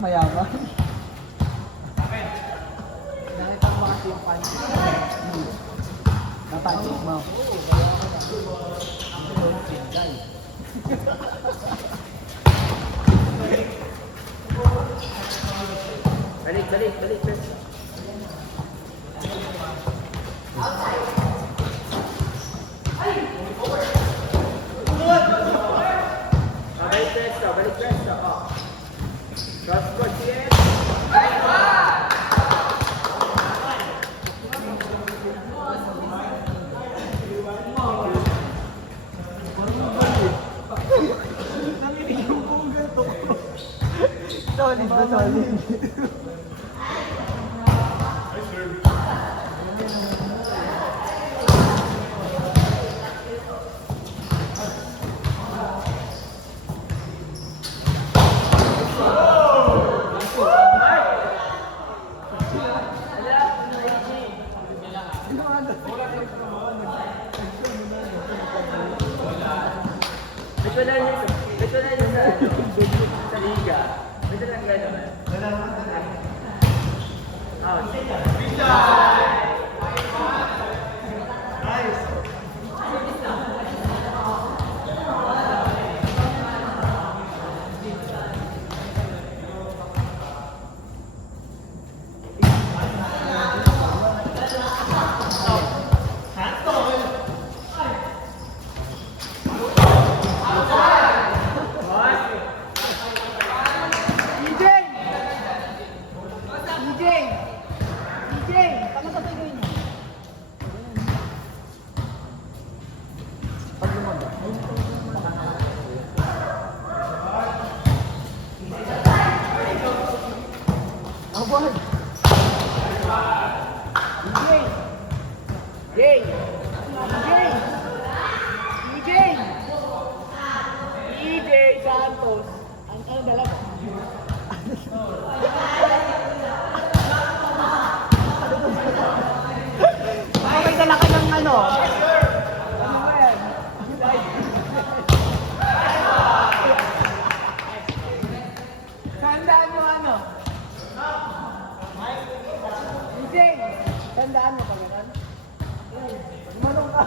mayaman. Nakita mo kasi yung panty. Napansin mo. Balik, balik, balik. Balik presto, balik presto. Cross court here. Solid ba solid? Ito na yun sa liga. Ito lang gano'n. Santos. Ano dala mo? May dala ka ng ano? Ano ba yan? Tandaan mo ano? DJ, tandaan mo pa gano'n? Manong ka.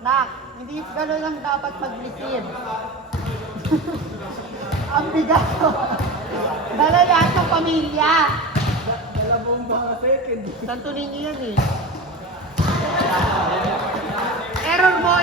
Nak, hindi gano'n lang dapat mag-receive. Ang bigat ko. Dala lahat ng pamilya. Dala buong mga second. Santo Niño yan eh. Error mo.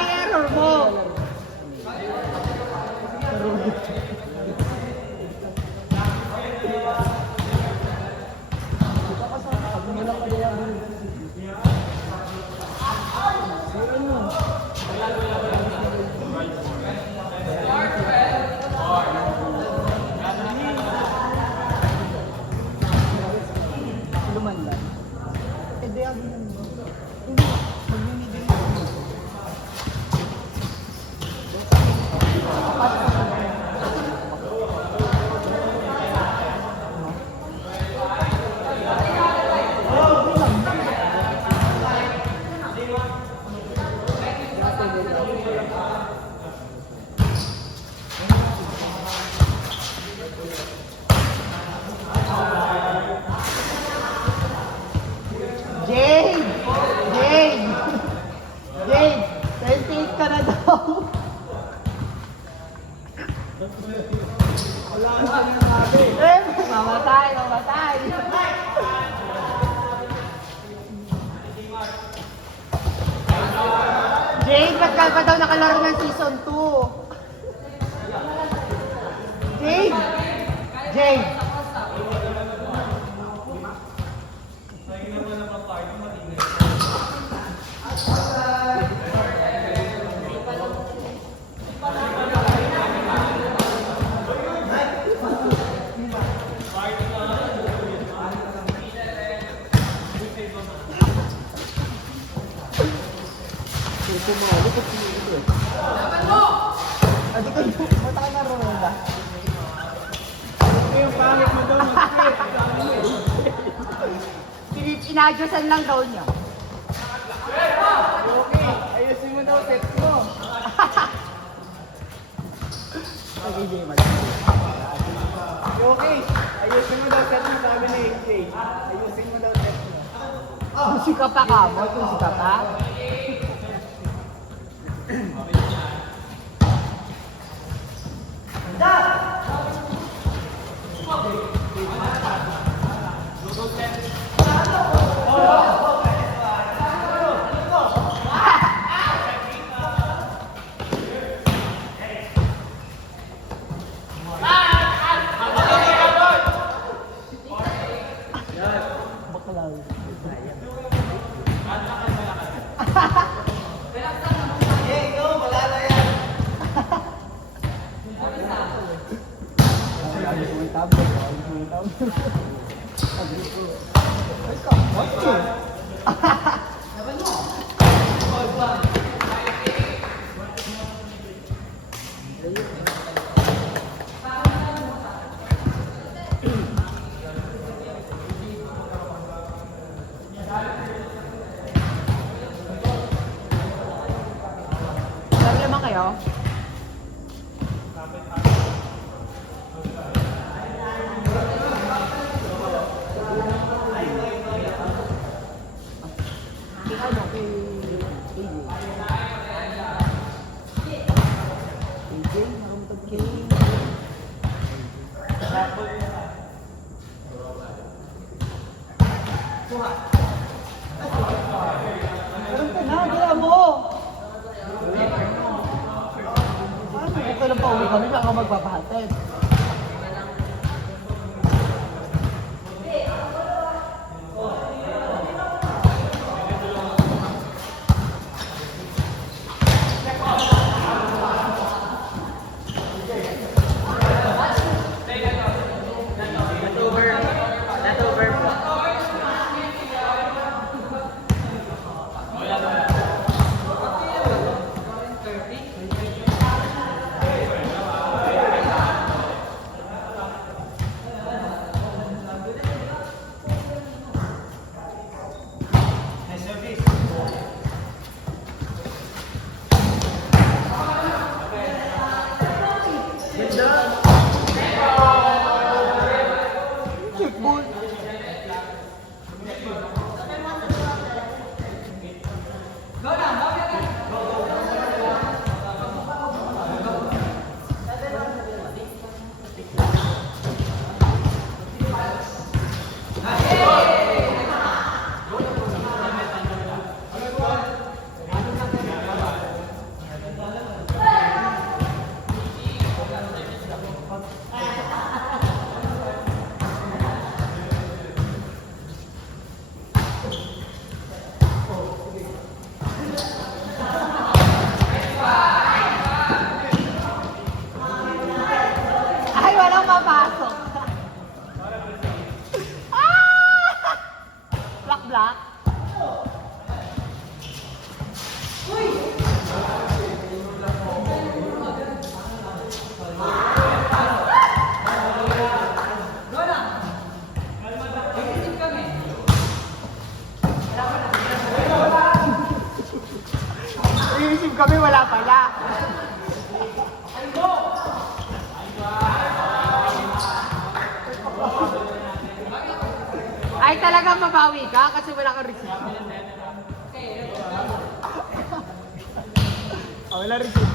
Lumandan. Hindi ako hindi. Magbibigay ako. Jade, ba't ka pa daw nakalaro ng season 2? Jade! Jade! Adi ko yung mata ka na Ronaldo. Yung pangit mo daw, mag-split. Inadyosan lang daw niya. Okay, ayusin mo daw set mo. Okay, ayusin mo daw set mo, sabi na AJ. Ayusin mo daw set mo. Tusi ka pa ka mo? Tusi ka pa? Baklaw. Sabi naman kayo? Ano kay AJ? Nakamuntag kay meron ka na, gila mo! Ano? Okay lang pa uwi kami, saka magpapahatid. Not over po. Football. Ay, walang mapasok. Ah! Black, black. Iisip kami, wala pala. Ay, talaga mabawi ka kasi wala kang receipt. Wala receipt.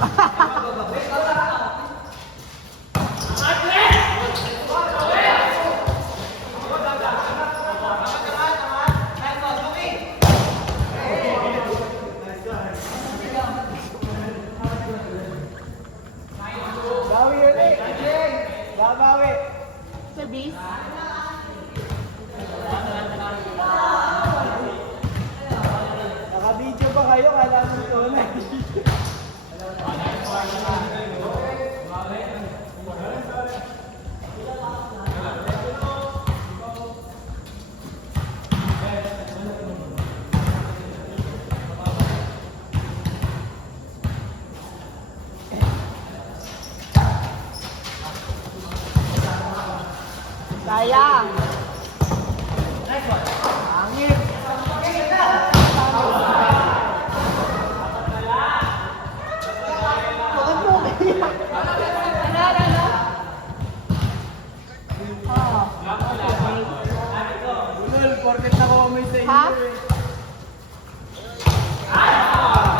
Porket naka-comment sa Ha? inyo eh.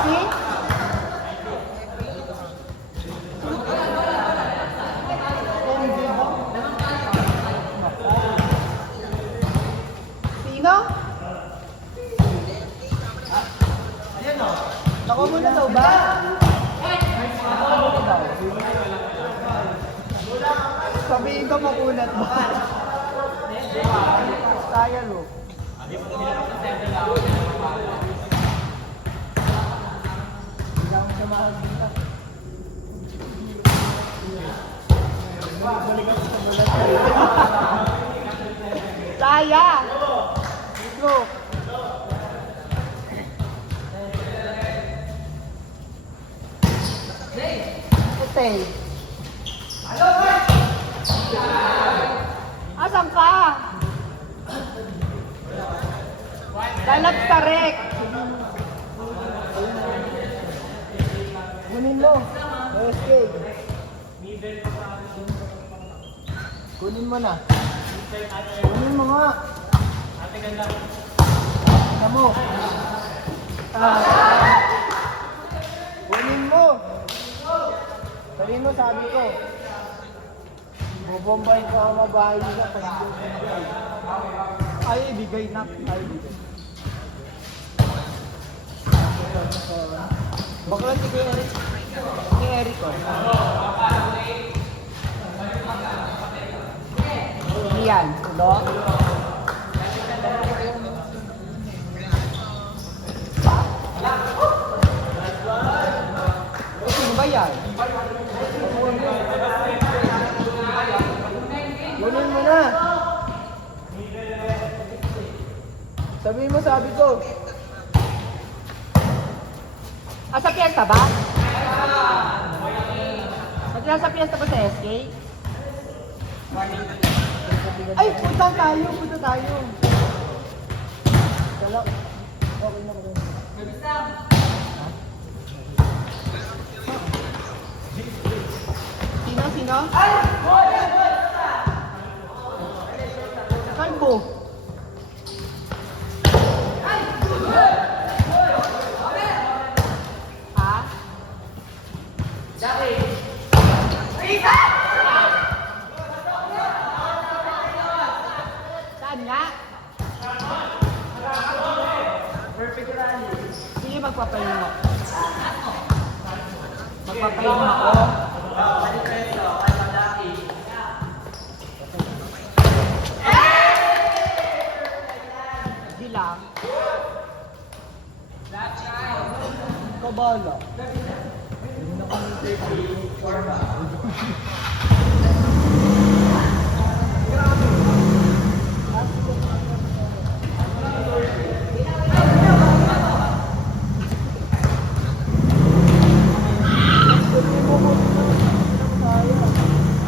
Si? Sino? Nako muna daw ba? Sabihin ko makunat ba? Sayang lo. Bilang sa mahal dito. Saya! Go! Hotel. Asan ka? Lalab sa rek. Kunin mo. SK. Kunin mo na. Kunin mo nga. Ano mo? Kunin mo. Kunin mo, sabi ko. Bubombayin ko ang mabahay nila pag hindi ko ibigay. Ay, ibigay na. Ay, ibigay. Bakla si Kuya Eric. Kuya Eric ko. Yan. Tulo. Sino ba yan? Kunin mo na. Sabihin mo, sabi ko. Sa piyesta ba? Nasa piyesta ba sa SK? Ay, punta tayo, punta tayo. Wala. Okay na ba? Sino? Kalbo. Ha? Saan nga? Sige, magpapahinga. Magpapahinga ako. Di lang. Kabala.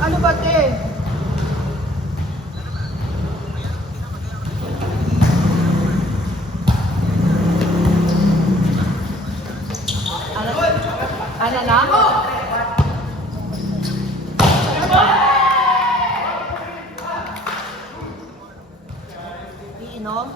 Ano ba, te? Ano na? Iinom?